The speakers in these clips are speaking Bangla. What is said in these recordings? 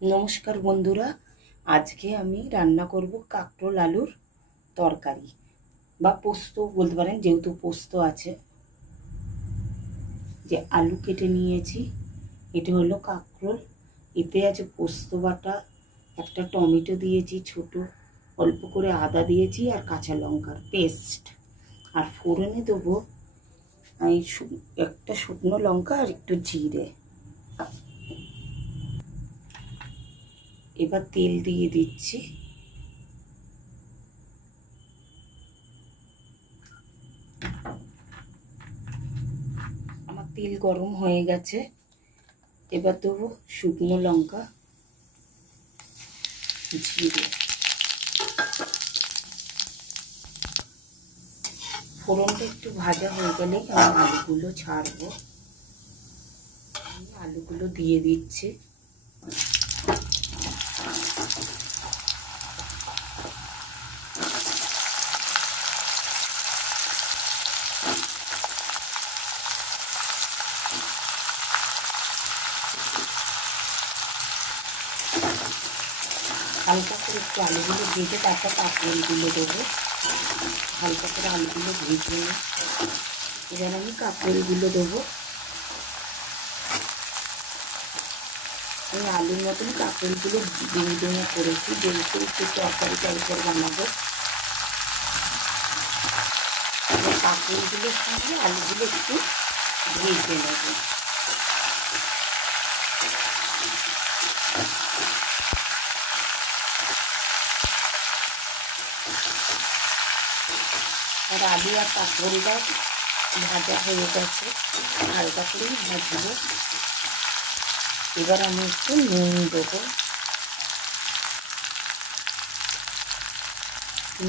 নমস্কার বন্ধুরা, আজকে আমি রান্না করব কাঁকরোল আলুর তরকারি বা পোস্ত বলতে পারেন, যেহেতু পোস্ত আছে। যে আলু কেটে নিয়েছি, এটা হলো কাঁকরোল। এতে আছে পোস্ত বাটা, একটা টমেটো দিয়েছি ছোট, অল্প করে আদা দিয়েছি আর কাঁচা লঙ্কার পেস্ট। আর ফোড়নে দেবো একটা শুকনো লঙ্কা আর একটু জিরে। এবার তেল দিয়ে দিচ্ছি। আমার তেল গরম হয়ে গেছে। এবার দেবো শুকনো লঙ্কা, জিরে। ফোড়নটা একটু ভাজা হয়ে গেলেই আমি আলুগুলো ছাড়বো। আলুগুলো দিয়ে দিচ্ছি। হালকা করে একটু আলুগুলো ভেজে তারপর কাঁকরোলগুলো দেবো। হালকা করে আলুগুলো ভেজে নিই। এবার আমি কাঁকরোলগুলো দেবো। আমি আলুর মতন কাঁকরোলগুলো ডিঙে ডিঙে করেছি, যেহেতু একটু তরকারি টাইপের বানাবো। কাঁকরোলগুলোর সঙ্গে আলুগুলো একটু ভেজে নেবো। আর আলু আর কাঁকরোলটা ভাজা হয়ে গেছে, হালকা করেই ভাজবো। এবার আমি একটু নুন দেবো।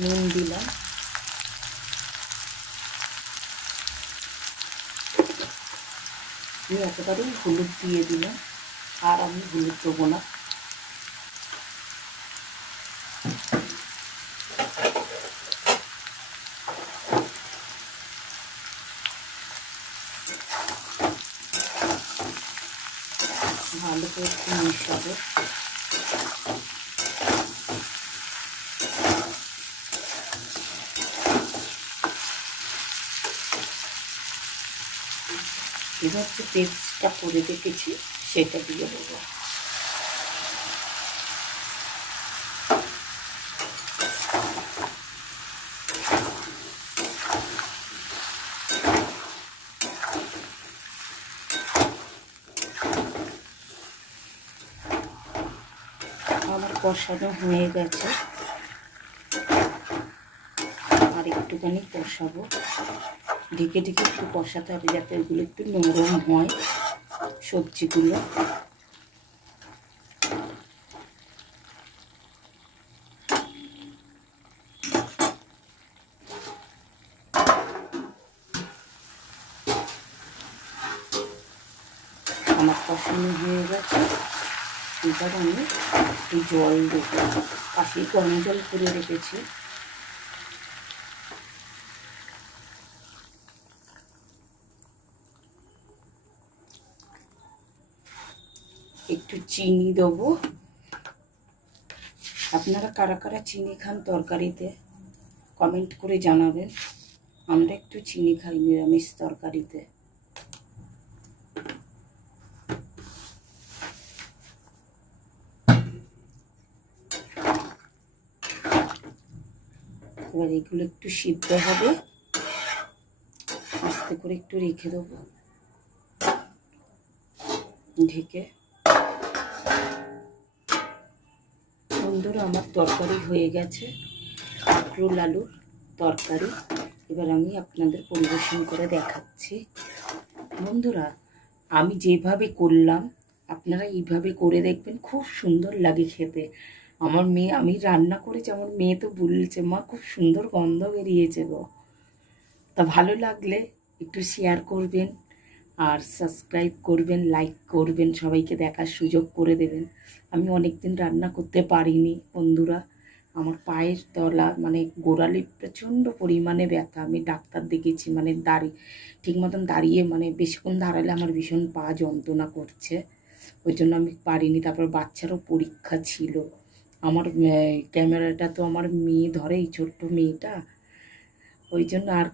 নুন দিলাম। আমি একেবারেই হলুদ দিয়ে দিলাম, আর আমি হলুদ দেবো না। ভালো করে একটু মিশাবো। এবার যে পেস্টটা করে রেখেছি সেটা দিয়ে দেবো। আমার কষানো হয়ে গেছে, আর একটুখানি কষাবো। ঢেকে ঢেকে একটু কষাতে হবে, যাতে ওগুলো একটু নরম হয় সবজিগুলো। আমার কষানো হয়ে গেছে। এবার আমি একটু জল দেবো। পাশেই গরম জল করে রেখেছি। একটু চিনি দেবো। আপনারা কারা কারা চিনি খান তরকারিতে কমেন্ট করে জানাবেন। আমরা একটু চিনি খাই নিরামিষ তরকারিতে। এবার এগুলো একটু সিদ্ধ হবে, আস্তে করে একটু রেখে দেবো ঢেকে। বন্ধুরা, আমার তরকারি হয়ে গেছে, কাঁকরোল আলুর তরকারি। এবার আমি আপনাদের পরিবেশন করে দেখাচ্ছি। বন্ধুরা, আমি যেভাবে করলাম আপনারা এইভাবে করে দেখবেন, খুব সুন্দর লাগে খেতে। আমার মেয়ে, আমি রান্না করেছি, আমার মেয়ে তো বলছে, মা খুব সুন্দর গন্ধ বেরিয়েছে গো। তা ভালো লাগলে একটু শেয়ার করবেন, আর সাবস্ক্রাইব করবেন, লাইক করবেন, সবাইকে দেখার সুযোগ করে দেবেন। আমি অনেকদিন রান্না করতে পারিনি বন্ধুরা। আমার পায়ের তলা মানে গোড়ালি প্রচণ্ড পরিমাণে ব্যথা। আমি ডাক্তার দেখিয়েছি, মানে ঠিক মতন দাঁড়িয়ে মানে বেশিক্ষণ দাঁড়ালে আমার ভীষণ পা যন্ত্রণা করছে। ওই জন্য আমি পারিনি। তারপর বাচ্চারও পরীক্ষা ছিল। আমার ক্যামেরাটা তো আমার মেয়ে ধরে, এই ছোট্ট মেয়েটা, ওই জন্য আর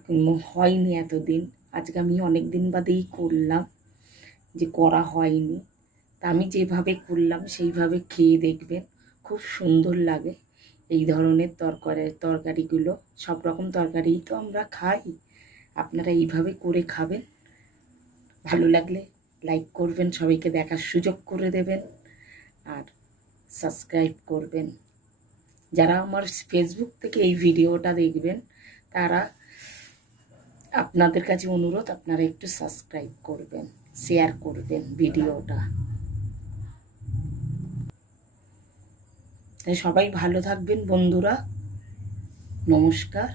হয়নি এতদিন। আজকে আমি অনেক দিন বাদেই করলাম, যে করা হয়নি। তা আমি যেভাবে করলাম সেইভাবে খেয়ে দেখবেন, খুব সুন্দর লাগে। এই ধরনের তরকারিগুলো, সব রকম তরকারিই তো আমরা খাই, আপনারা এইভাবে করে খাবেন। ভালো লাগলে লাইক করবেন, সবাইকে দেখার সুযোগ করে দেবেন, আর সাবস্ক্রাইব করবেন। যারা আমার ফেসবুক থেকে এই ভিডিওটা দেখবেন, তারা, আপনাদের কাছে অনুরোধ, আপনারা একটু সাবস্ক্রাইব করবেন, শেয়ার করবেন ভিডিওটা। তাই সবাই ভালো থাকবেন বন্ধুরা। নমস্কার।